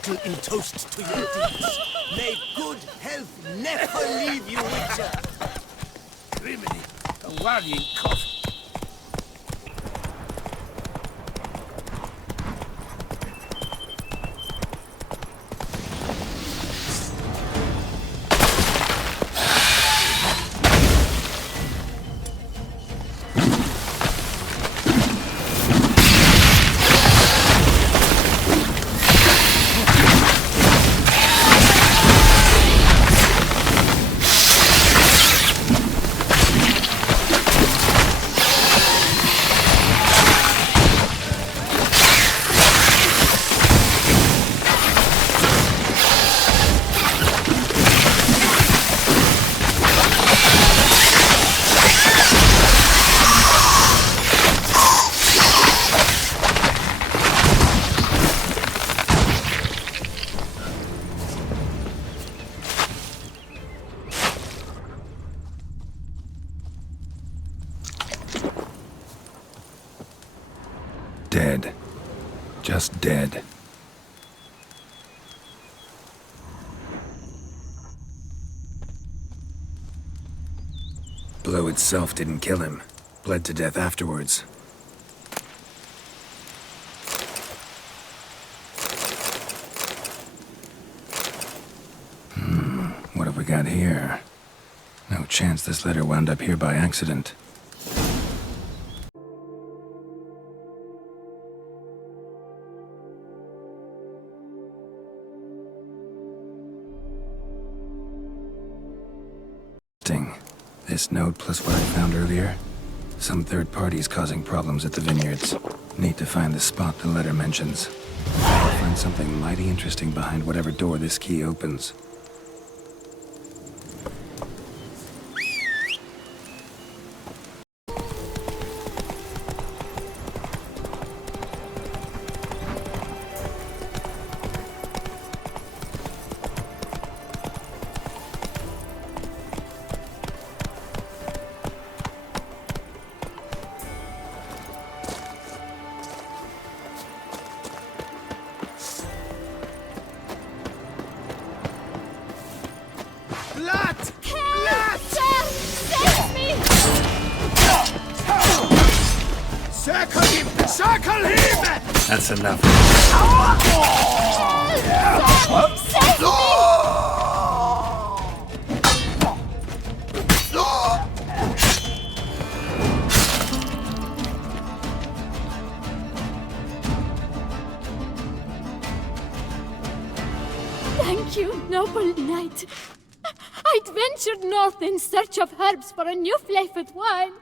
buckle in toast to your deeds. May good health never leave you, Witcher. Criminy, a worrying cough. Dead. Just dead. Blow itself didn't kill him. Bled to death afterwards. What have we got here? No chance this letter wound up here by accident. This note plus what I found earlier. Some third parties causing problems at the vineyards. Need to find the spot the letter mentions. I'll find something mighty interesting behind whatever door this key opens. Blood! Blood! Sir! Save me! Circle him! Circle him! That's enough. Save me! Thank you, noble knight. I'd ventured north in search of herbs for a new flavored wine.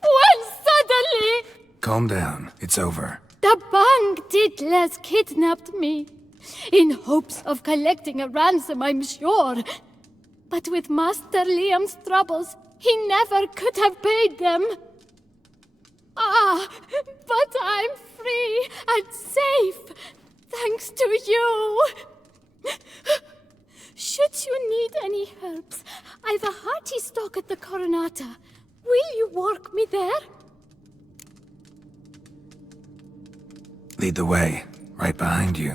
When suddenly... Calm down. It's over. the Bang Diddlers kidnapped me. In hopes of collecting a ransom, I'm sure. But with Master Liam's troubles, he never could have paid them. Ah, but I'm free and safe, thanks to you. Should you need any herbs, I've a hearty stock at the Coronata. Will you walk me there? Lead the way. Right behind you.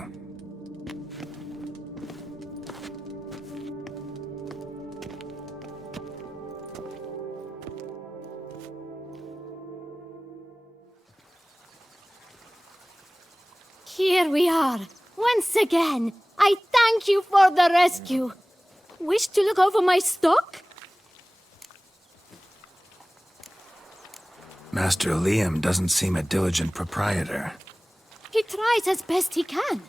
Here we are. Once again, I thank you for the rescue. Wish to look over my stock? Master Liam doesn't seem a diligent proprietor. He tries as best he can.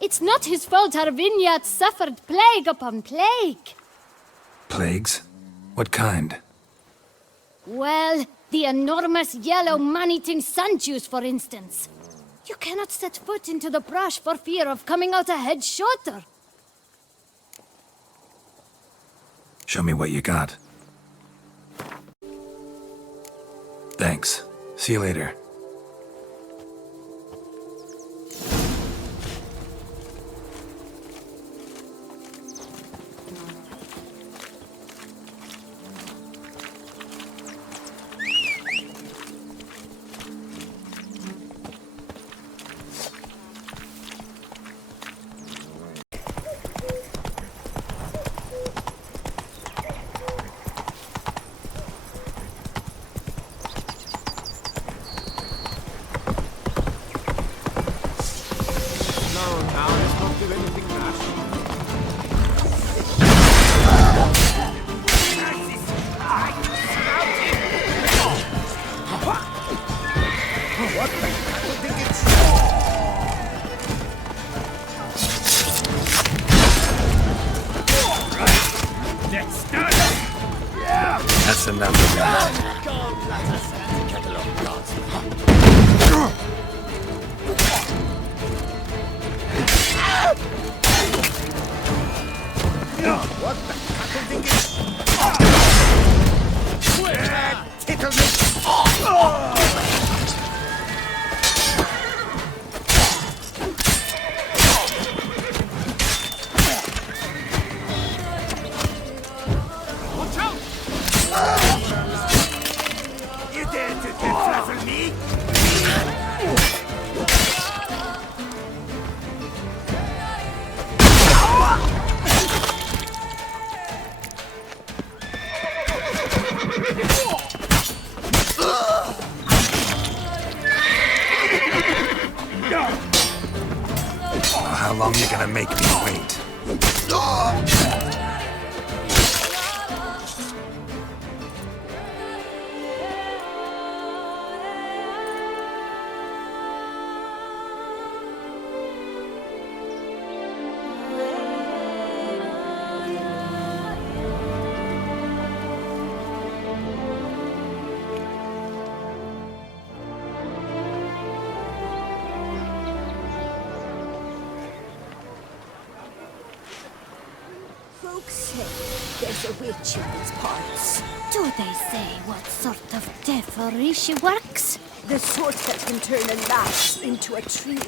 It's not his fault our vineyard suffered plague upon plague. Plagues? What kind? Well, the enormous yellow man-eating sun juice, for instance. You cannot set foot into the brush for fear of coming out ahead shorter. Show me what you got. Thanks. See you later. That's enough of that. What the cattle think is? Tickle me! Watch out! You dare to flatter me? How long you gonna make me wait? Folks say there's a witch in these parts. Do they say what sort of devilry she works? The sort that can turn a lass into a tree.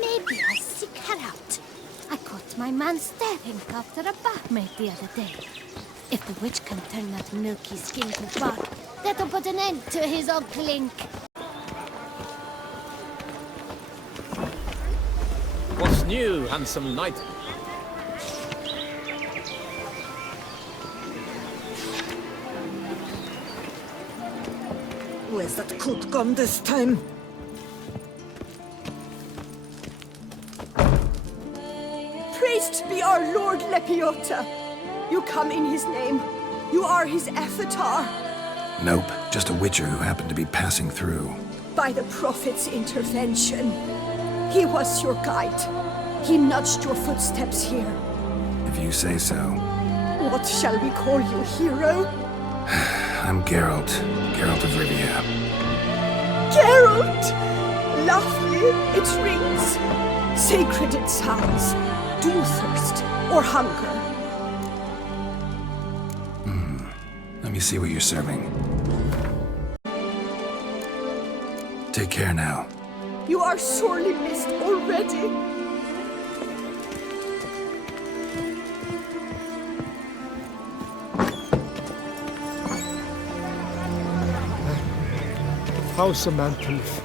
Maybe I seek her out. I caught my man staring after a barmaid the other day. If the witch can turn that milky skin to bark, that'll put an end to his ogling. What's new, handsome knight? Where's that coot gone this time? Praised be our Lord Lepiota. You come in his name. You are his avatar. Nope, just a witcher who happened to be passing through. By the prophet's intervention, he was your guide. He nudged your footsteps here. If you say so. What shall we call you, hero? I'm Geralt. Geralt of Rivia. Geralt! Lovely, it rings. Sacred it sounds. Do you thirst or hunger? Let me see what you're serving. Take care now. You are sorely missed already. How's a man to live?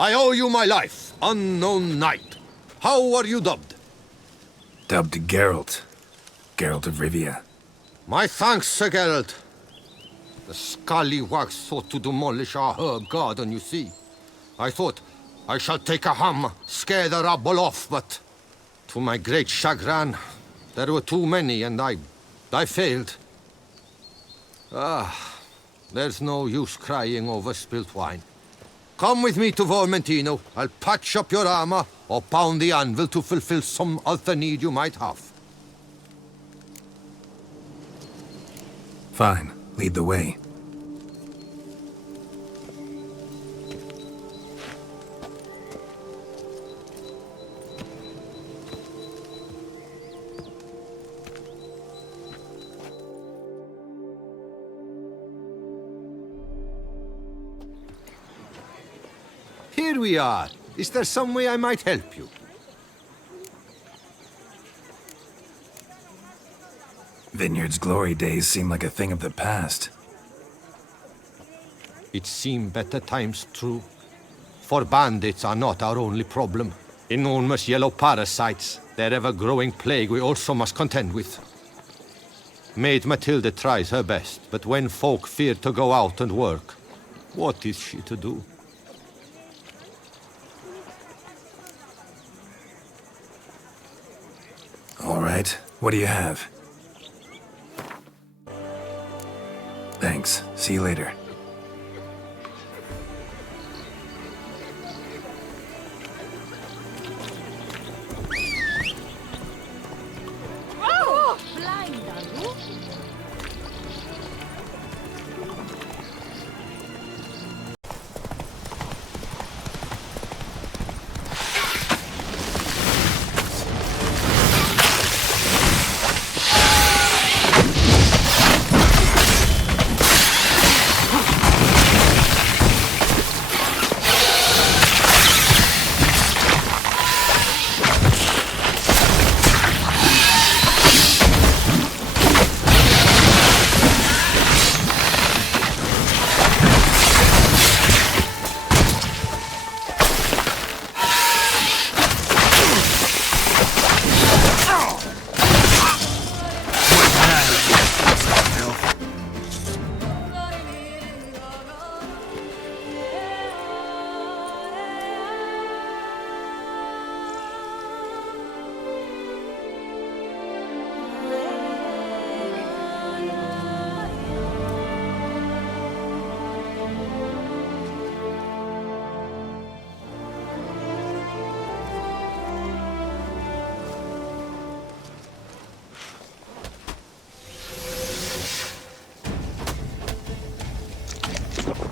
I owe you my life, unknown knight. How are you dubbed? Dubbed Geralt. Geralt of Rivia. My thanks, Sir Geralt. The scallywags thought to demolish our herb garden, you see. I thought, I shall take a hammer, scare the rabble off, but to my great chagrin, there were too many and I failed. There's no use crying over spilt wine. Come with me to Vermentino. I'll patch up your armor or pound the anvil to fulfill some other need you might have. Fine. Lead the way. Here we are. Is there some way I might help you? Vineyard's glory days seem like a thing of the past. It seemed better times, true. For bandits are not our only problem. Enormous yellow parasites, their ever-growing plague we also must contend with. Maid Matilda tries her best, but when folk fear to go out and work, what is she to do? All right, what do you have? Thanks. See you later.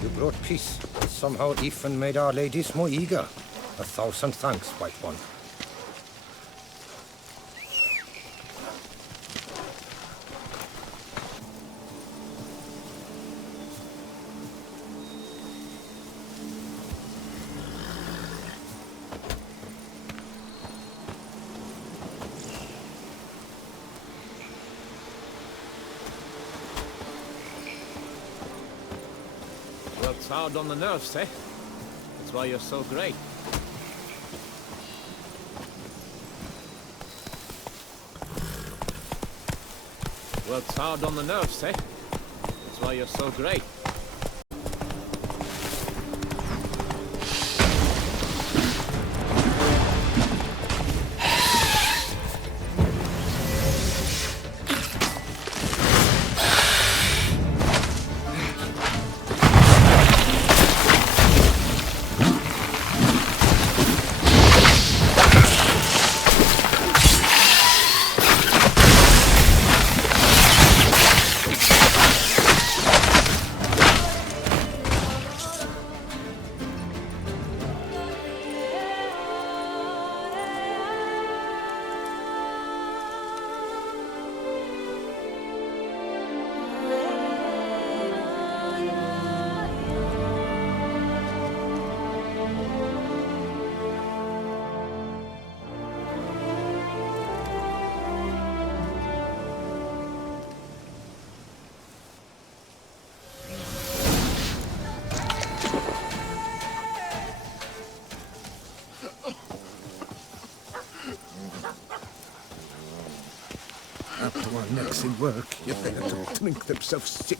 You brought peace. Somehow Ethan made our ladies more eager. 1,000 thanks, white one. Works hard on the nerves, eh? That's why you're so great. Works hard on the nerves, eh? That's why you're so great. After our necks in work, you better to drink themselves sick.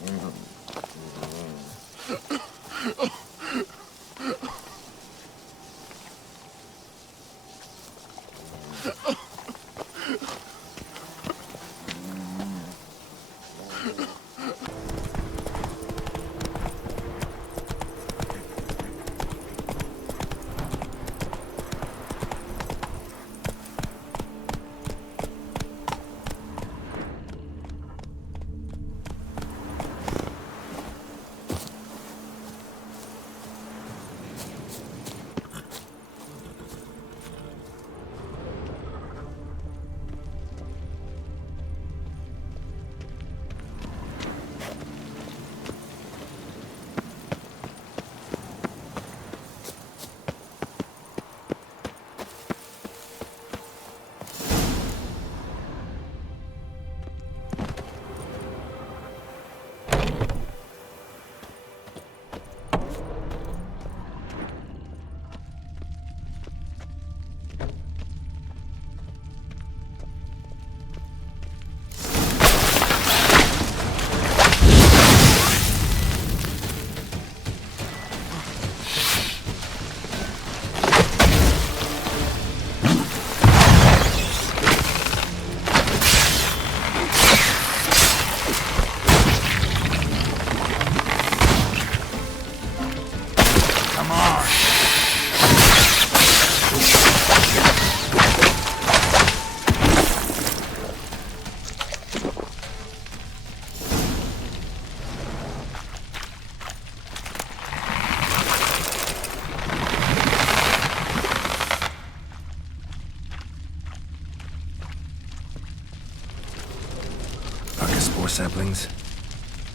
saplings?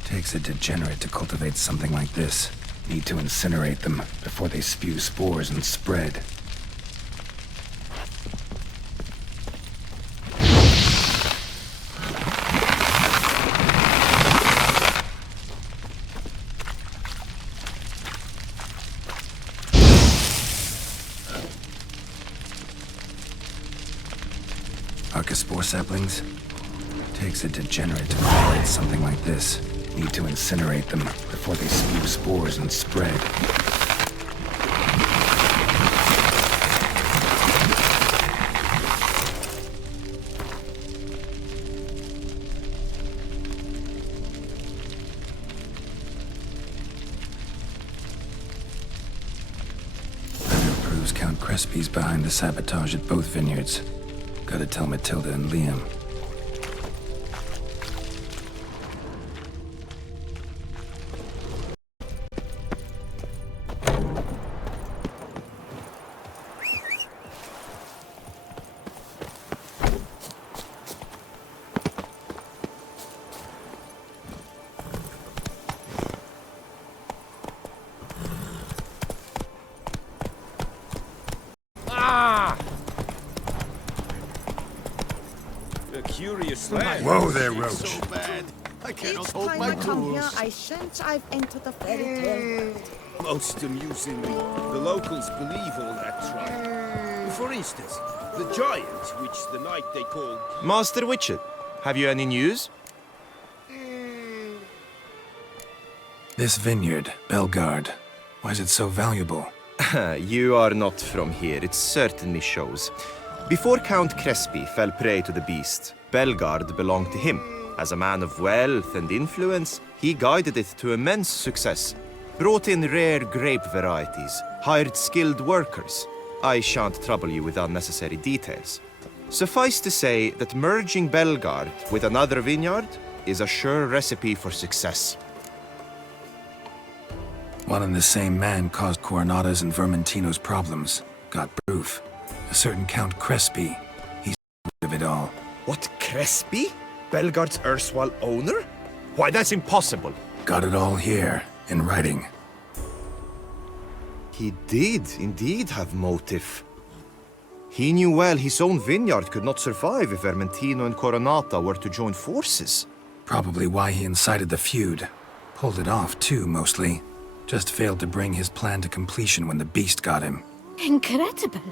Takes a degenerate to cultivate something like this. Need to incinerate them before they spew spores and spread. Archospore saplings? Takes a degenerate to cultivate something like this. Need to incinerate them before they spew spores and spread. That proves Count Crespi's behind the sabotage at both vineyards. Gotta tell Matilda and Liam. Whoa there, Roach. Each time I come here, I sense I've entered a fairy tale. Most amusingly, the locals believe all that's right. For instance, the giant, which the night they called... Master Witcher, have you any news? This vineyard, Belgard, why is it so valuable? You are not from here, it certainly shows. Before Count Crespi fell prey to the beast, Belgard belonged to him. As a man of wealth and influence, he guided it to immense success. Brought in rare grape varieties, hired skilled workers. I shan't trouble you with unnecessary details. Suffice to say that merging Belgard with another vineyard is a sure recipe for success. One and the same man caused Coronada's and Vermentino's problems. Got proof. A certain Count Crespi. He's of it all. What, Crespi? Belgard's erstwhile owner? Why, that's impossible. Got it all here, in writing. He did indeed have motive. He knew well his own vineyard could not survive if Vermentino and Coronata were to join forces. Probably why he incited the feud. Pulled it off, too, mostly. Just failed to bring his plan to completion when the beast got him. Incredible.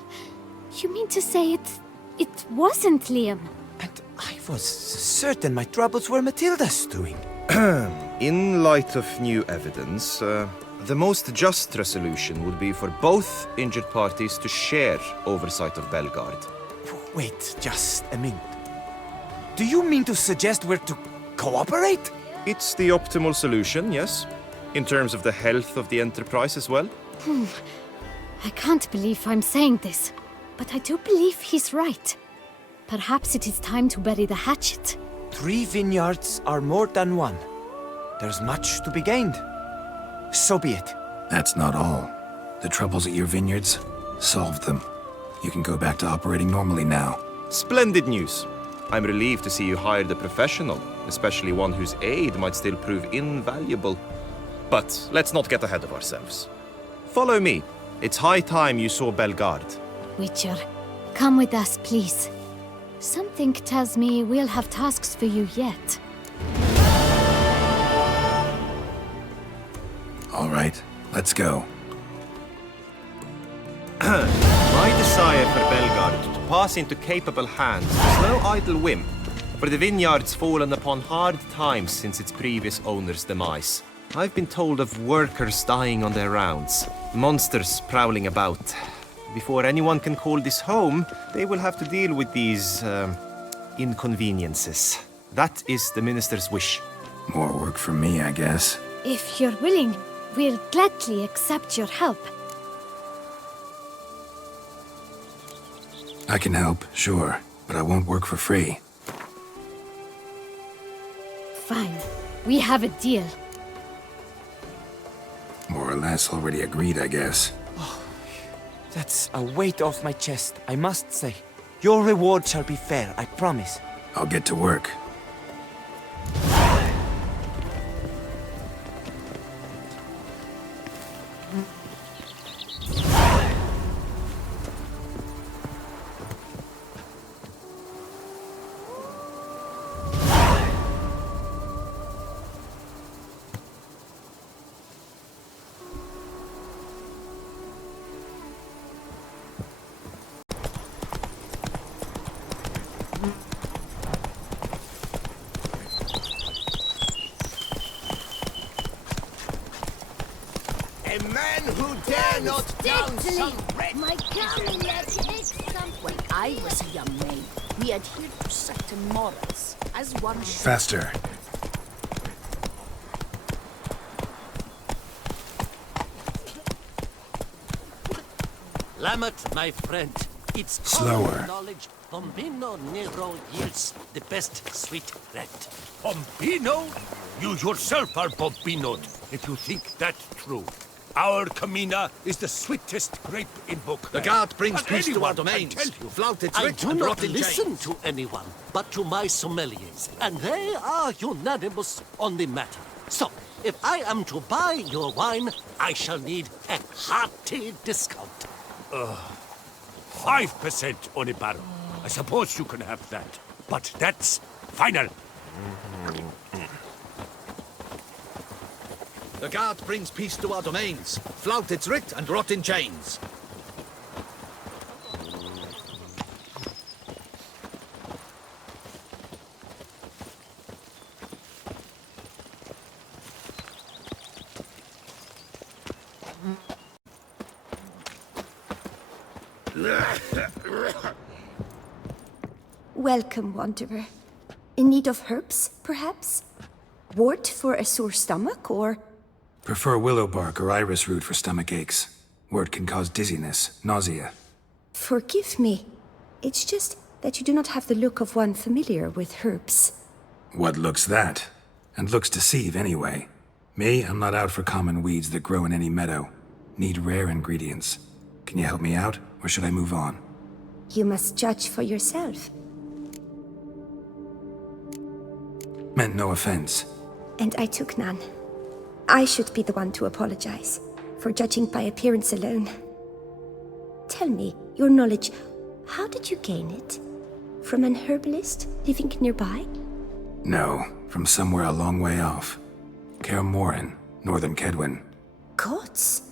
You mean to say it wasn't Liam? And I was certain my troubles were Matilda's doing. In light of new evidence, the most just resolution would be for both injured parties to share oversight of Belgard. Wait just a minute. Do you mean to suggest we're to cooperate? It's the optimal solution, yes. In terms of the health of the enterprise as well. I can't believe I'm saying this, but I do believe he's right. Perhaps it is time to bury the hatchet. 3 vineyards are more than one. There's much to be gained. So be it. That's not all. The troubles at your vineyards, solved them. You can go back to operating normally now. Splendid news. I'm relieved to see you hired a professional, especially one whose aid might still prove invaluable. But let's not get ahead of ourselves. Follow me. It's high time you saw Belgard. Witcher, come with us, please. Something tells me we'll have tasks for you yet. All right, let's go. My desire for Belgard to pass into capable hands was no idle whim, for the vineyard's fallen upon hard times since its previous owner's demise. I've been told of workers dying on their rounds, monsters prowling about. Before anyone can call this home, they will have to deal with these, inconveniences. That is the minister's wish. More work for me, I guess. If you're willing, we'll gladly accept your help. I can help, sure, but I won't work for free. Fine. We have a deal. More or less already agreed, I guess. That's a weight off my chest, I must say. Your reward shall be fair, I promise. I'll get to work. dare not down some red. My camel is something. When I was a young maid, we adhered to certain morals, as one should. Faster. Lamet, my friend, it's Slower. common knowledge Pompino Nero yields the best sweet red. Pompino? You yourself are Pompinoed, if you think that's true. Our Camina is the sweetest grape in Book. The guard brings But peace to our anyone can domains. tell you. Flout its I do not listen to anyone, but to my sommeliers, and they are unanimous on the matter. So, if I am to buy your wine, I shall need a hearty discount. 5% on a barrel. I suppose you can have that. But that's final. The guard brings peace to our domains. Flout its writ and rot in chains. Welcome, wanderer. In need of herbs, perhaps? Wort for a sore stomach, or... Prefer willow bark or iris root for stomach aches. Wort can cause dizziness, nausea. Forgive me. It's just that you do not have the look of one familiar with herbs. What looks that? And looks deceive anyway. Me, I'm not out for common weeds that grow in any meadow. Need rare ingredients. Can you help me out, or should I move on? You must judge for yourself. Meant no offense. And I took none. I should be the one to apologize for judging by appearance alone. Tell me, your knowledge, how did you gain it? From an herbalist living nearby? No, from somewhere a long way off. Kaer Morhen, northern Kedwin. Gods!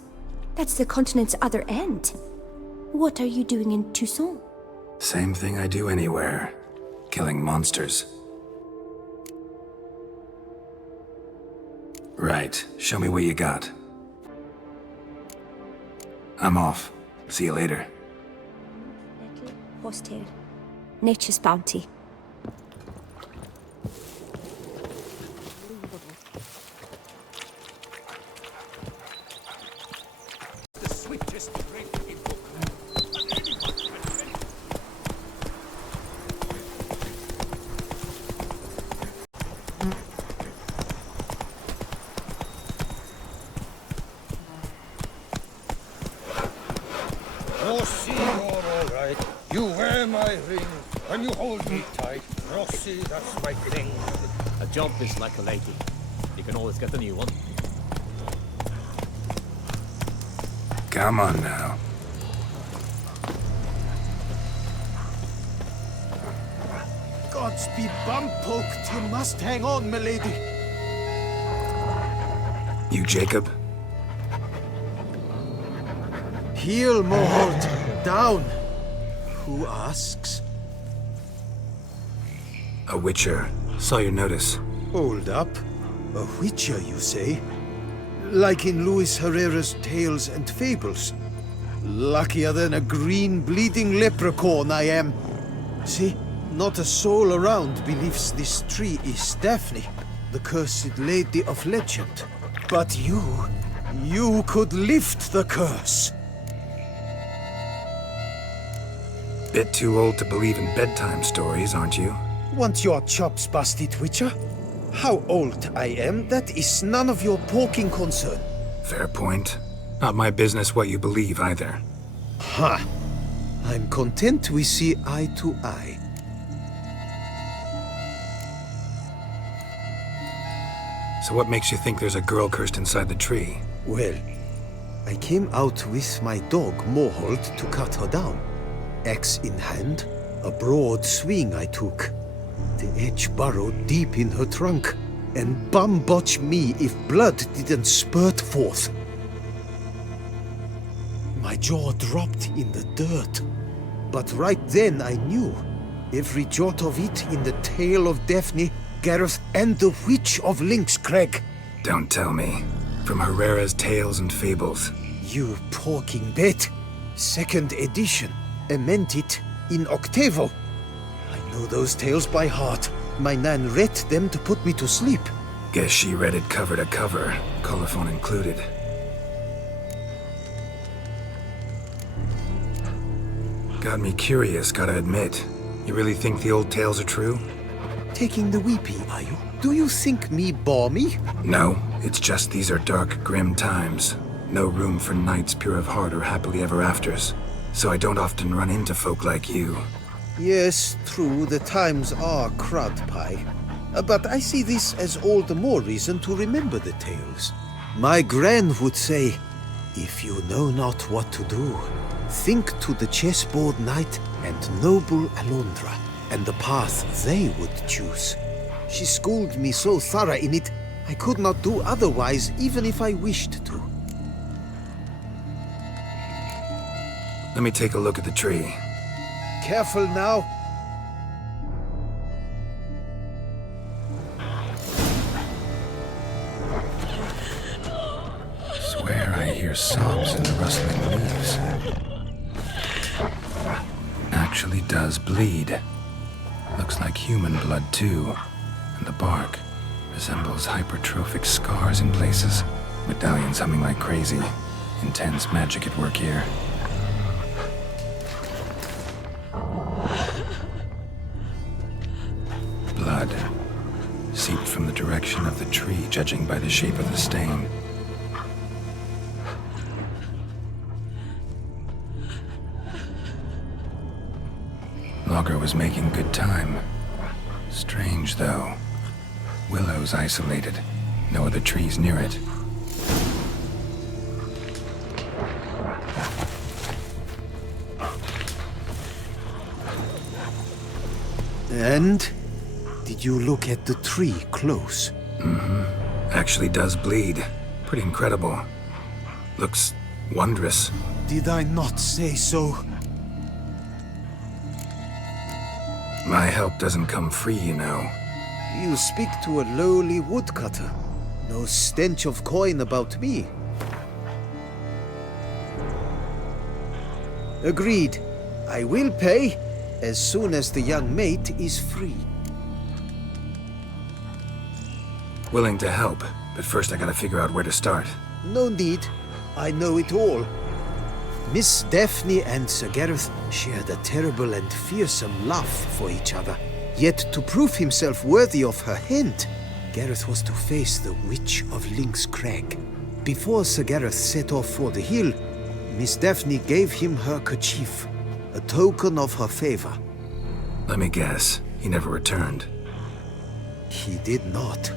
That's the continent's other end. What are you doing in Toussaint? Same thing I do anywhere. Killing monsters. Right. Show me what you got. I'm off. See you later. Little horsetail. Nature's bounty. The sweetest grape in Book. And anyone can tell you. Rossi, you're all right. You wear my ring, and you hold me tight. Rossi, that's my thing. A job is like a lady. You can always get a new one. Come on now. Gods be bum-poked. You must hang on, milady. You Jacob? Heel, Moholt. Down. Who asks? A witcher. Saw your notice. Hold up. A witcher, you say? Like in Luis Herrera's Tales and Fables. Luckier than a green bleeding leprechaun I am. See, not a soul around believes this tree is Daphne, the cursed lady of legend. But you could lift the curse. Bit too old to believe in bedtime stories, aren't you? Want your chops busted, witcher? How old I am, that is none of your poking concern. Fair point. Not my business what you believe either. Ha! I'm content we see eye to eye. So what makes you think there's a girl cursed inside the tree? Well, I came out with my dog, Moholt, to cut her down. Axe in hand, a broad swing I took. The edge burrowed deep in her trunk, and bum-botch me if blood didn't spurt forth. My jaw dropped in the dirt. But right then I knew. Every jot of it in the tale of Daphne, Gareth, and the Witch of Lynx Crag. Don't tell me. From Herrera's Tales and Fables. You porking bet. Second edition. Ementit in octavo. I know those tales by heart. My nan read them to put me to sleep. Guess she read it cover to cover, colophon included. Got me curious, gotta admit. You really think the old tales are true? Taking the weepy, are you? Do you think me balmy? No, it's just these are dark, grim times. No room for knights pure of heart or happily ever afters. So I don't often run into folk like you. Yes, true, the times are crud pie. But I see this as all the more reason to remember the tales. My gran would say, if you know not what to do, think to the chessboard knight and noble Alondra, and the path they would choose. She schooled me so thorough in it, I could not do otherwise even if I wished to. Let me take a look at the tree. Careful now. Swear I hear sobs in the rustling leaves. Actually does bleed. Looks like human blood too. And the bark resembles hypertrophic scars in places. Medallions humming like crazy. Intense magic at work here. Blood seeped from the direction of the tree, judging by the shape of the stain. Logger was making good time. Strange, though. Willow's isolated. No other trees near it. And? Did you look at the tree close? Mm-hmm. Actually does bleed. Pretty incredible. Looks wondrous. Did I not say so? My help doesn't come free, you know. You speak to a lowly woodcutter. No stench of coin about me. Agreed. I will pay as soon as the young mate is free. Willing to help, but first I gotta figure out where to start. No need. I know it all. Miss Daphne and Sir Gareth shared a terrible and fearsome love for each other. Yet to prove himself worthy of her hand, Gareth was to face the Witch of Lynx Crag. Before Sir Gareth set off for the hill, Miss Daphne gave him her kerchief, a token of her favor. Let me guess, he never returned. He did not.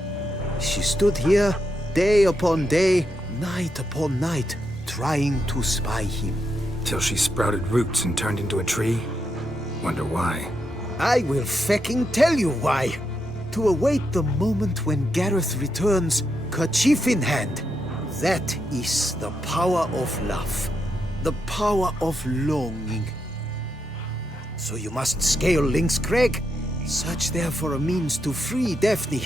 She stood here, day upon day, night upon night, trying to spy him. Till she sprouted roots and turned into a tree? Wonder why. I will fecking tell you why. To await the moment when Gareth returns, kerchief in hand. That is the power of love. The power of longing. So you must scale Lynx Crag. Search there for a means to free Daphne.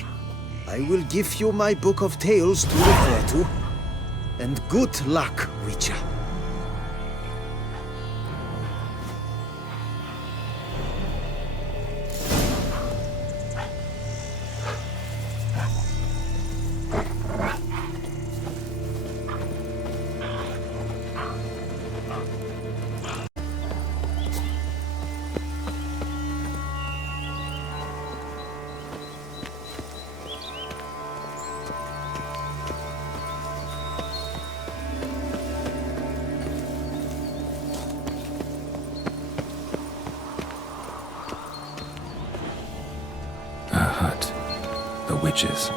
I will give you my book of tales to refer to. And good luck, Witcher. Witches.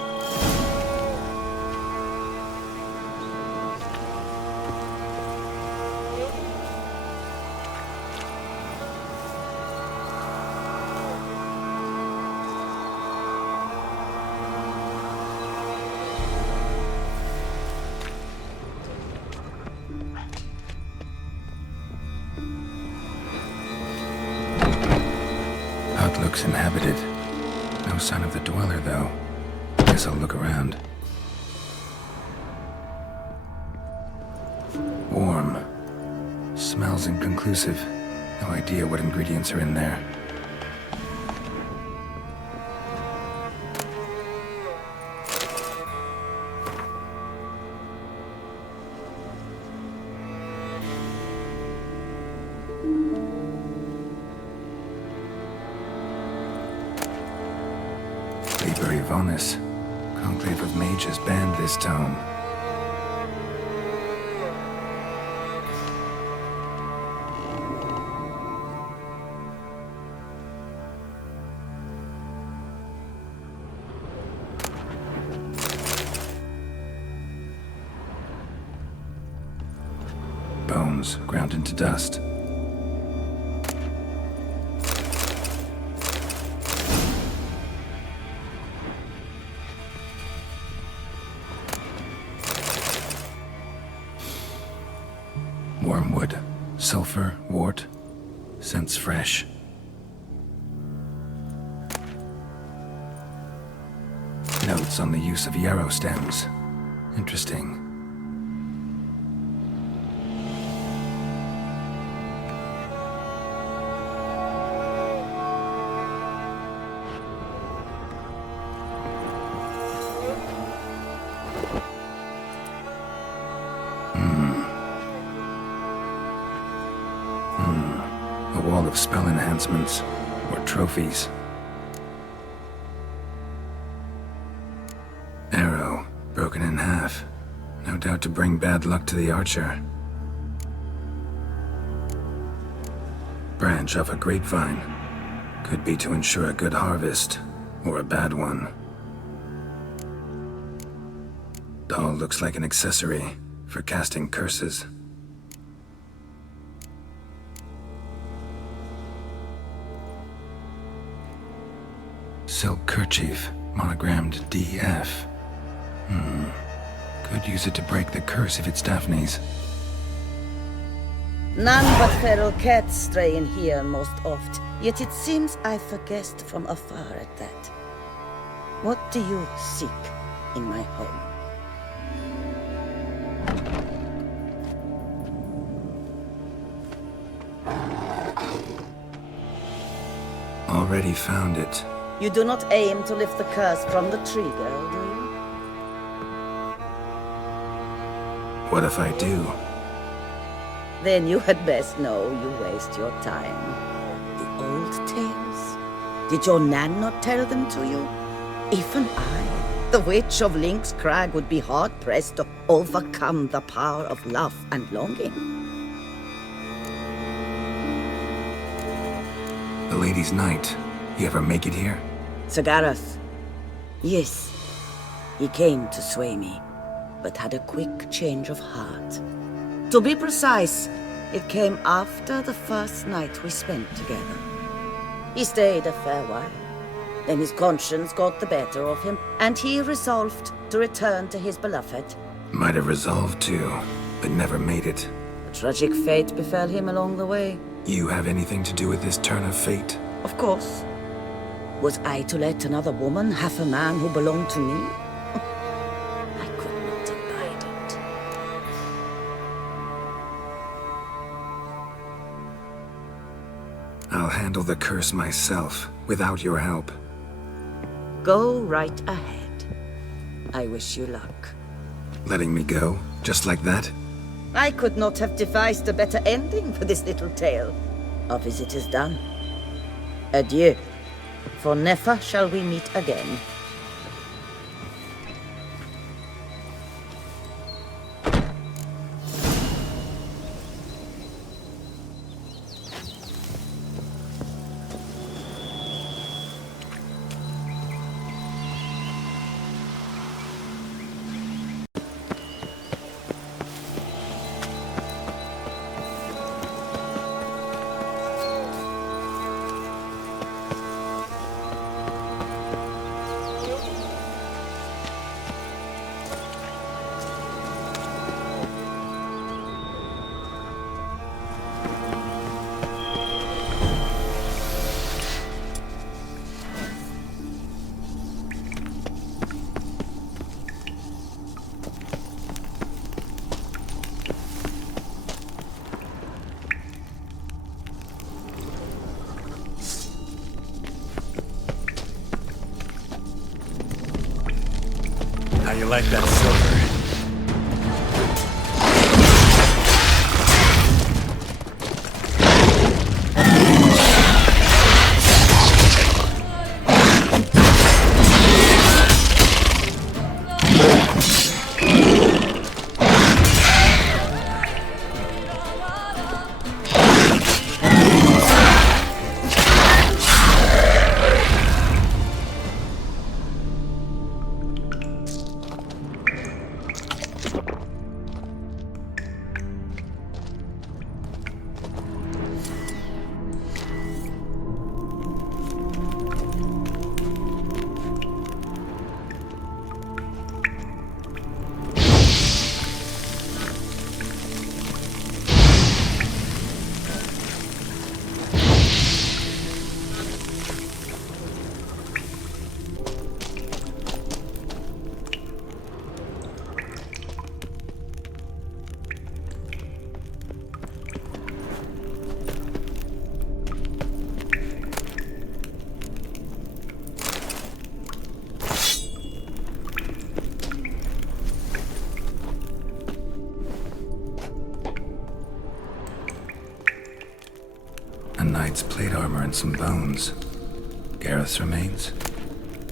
Hut looks inhabited. No sign of the dweller, though. Guess I'll look around. smells inconclusive. No idea what ingredients are in there. Liber Ivonis. Conclave of mages banned this tome. Bones ground into dust. Wormwood, sulfur, wart, scents fresh. Notes on the use of yarrow stems. Interesting. A wall of spell enhancements, or trophies. Arrow, broken in half. No doubt to bring bad luck to the archer. Branch off a grapevine. Could be to ensure a good harvest, or a bad one. Doll looks like an accessory for casting curses. Silk kerchief, monogrammed DF. Could use it to break the curse if it's Daphne's. None but feral cats stray in here most oft, yet it seems I've guessed from afar at that. What do you seek in my home? Already found it. You do not aim to lift the curse from the tree, girl, do you? What if I do? Then you had best know you waste your time. The old tales? Did your Nan not tell them to you? Even I, the Witch of Link's Crag, would be hard-pressed to overcome the power of love and longing. The Lady's Knight. You ever make it here? Sir Gareth. Yes. He came to sway me, but had a quick change of heart. To be precise, it came after the first night we spent together. He stayed a fair while. Then his conscience got the better of him, and he resolved to return to his beloved. Might have resolved to, but never made it. A tragic fate befell him along the way. You have anything to do with this turn of fate? Of course. Was I to let another woman have a man who belonged to me? I could not abide it. I'll handle the curse myself, without your help. Go right ahead. I wish you luck. Letting me go, just like that? I could not have devised a better ending for this little tale. Our visit is done. Adieu, for never shall we meet again. like that silver. A knight's plate armor and some bones. Gareth's remains?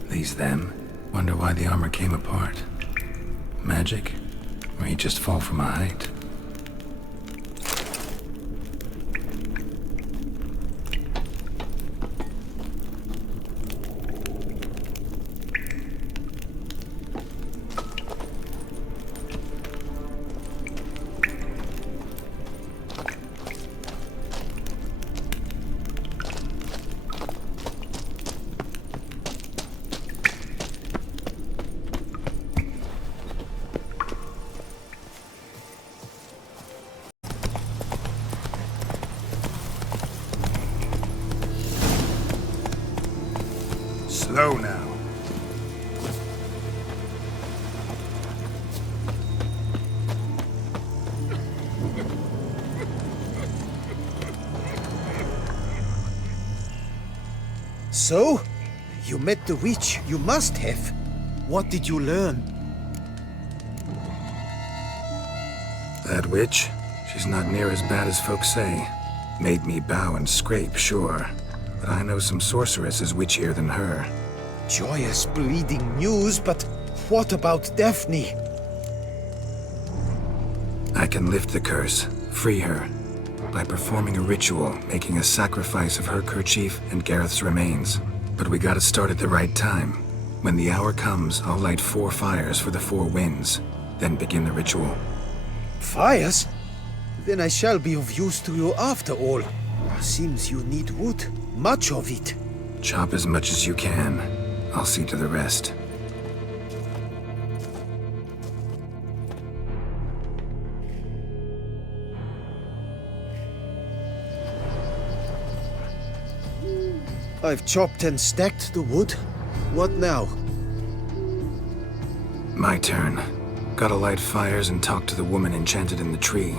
These them? Wonder why the armor came apart. Magic? Or he just fall from a height? Slow now. So? You met the witch. You must have. What did you learn? That witch? She's not near as bad as folks say. Made me bow and scrape, sure. But I know some sorceresses witchier than her. Joyous bleeding news, but what about Daphne? I can lift the curse, free her, by performing a ritual, making a sacrifice of her kerchief and Gareth's remains. But we gotta start at the right time. When the hour comes, I'll light 4 fires for the 4 winds, then begin the ritual. Fires? Then I shall be of use to you after all. Seems you need wood. Much of it. Chop as much as you can. I'll see to the rest. I've chopped and stacked the wood. What now? My turn. Gotta light fires and talk to the woman enchanted in the tree.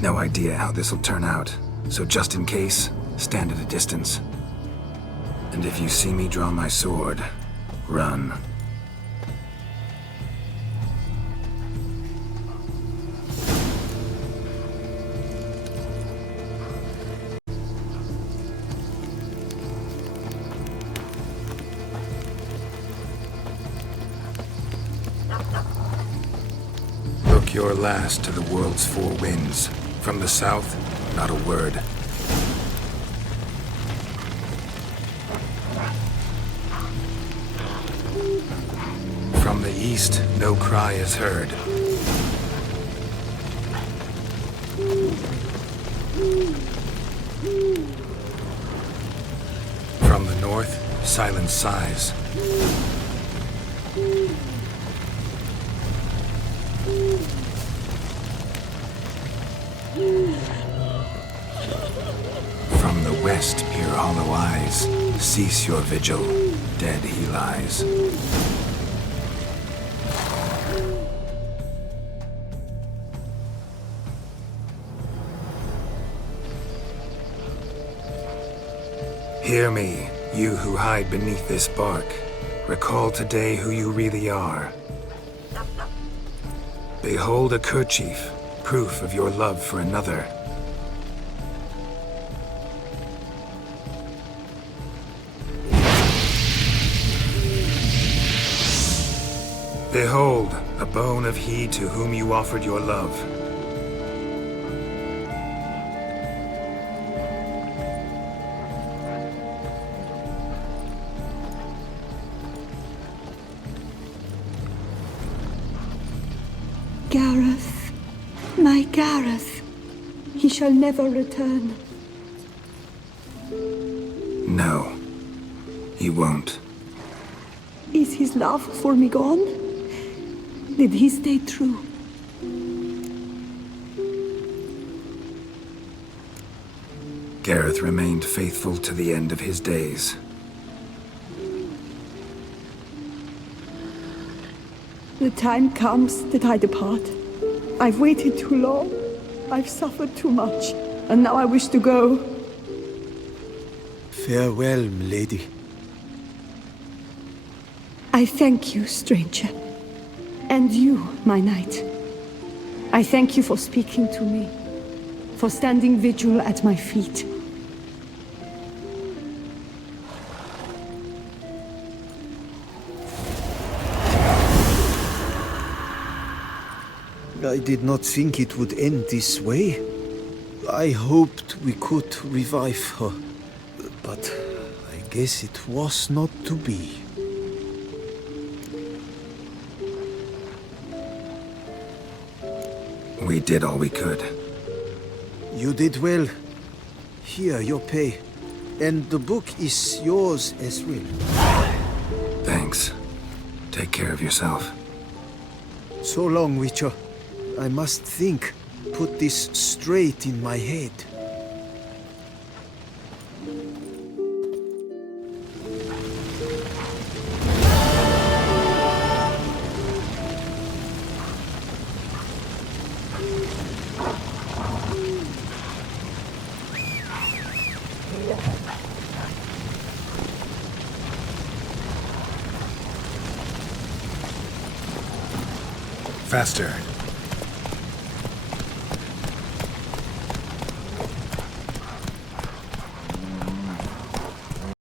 No idea how this'll turn out, so just in case, stand at a distance. And if you see me draw my sword, run. Look your last to the world's 4 winds. From the south, not a word. From the east, no cry is heard. From the north, silence sighs. From the west peer hollow eyes. Cease your vigil, dead he lies. Hear me, you who hide beneath this bark. Recall today who you really are. Behold a kerchief, proof of your love for another. Behold, a bone of he to whom you offered your love. Gareth, my Gareth, he shall never return. No, he won't. Is his love for me gone? Did he stay true? Gareth remained faithful to the end of his days. The time comes that I depart. I've waited too long. I've suffered too much. And now I wish to go. Farewell, milady. I thank you, stranger. And you, my knight. I thank you for speaking to me. For standing vigil at my feet. I did not think it would end this way. I hoped we could revive her. But I guess it was not to be. We did all we could. You did well. Here, your pay. And the book is yours as well. Thanks. Take care of yourself. So long, Witcher. I must think. Put this straight in my head. Faster.